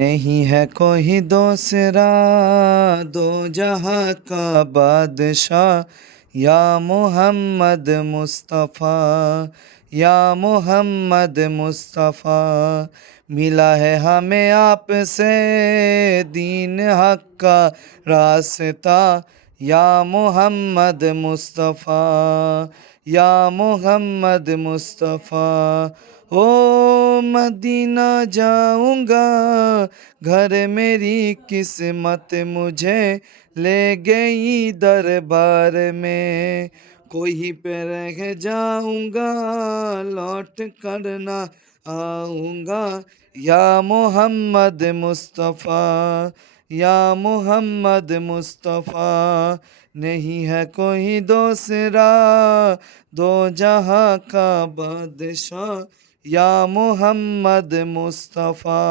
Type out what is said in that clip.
नहीं है कोई दूसरा दो जहाँ का बादशाह या मोहम्मद मुस्तफ़ा या मोहम्मद मुस्तफ़ा। मिला है हमें आपसे दीन हक का रास्ता या मोहम्मद मुस्तफ़ा या मोहम्मद मुस्तफ़ा। ओ मदीना जाऊंगा घर मेरी किस्मत मुझे ले गई दरबार में। कोई पे रह जाऊंगा लौट कर ना आऊंगा या मोहम्मद मुस्तफ़ा या मोहम्मद मुस्तफ़ा। नहीं है कोई दूसरा दो जहाँ का बादशाह या मोहम्मद मुस्तफ़ा।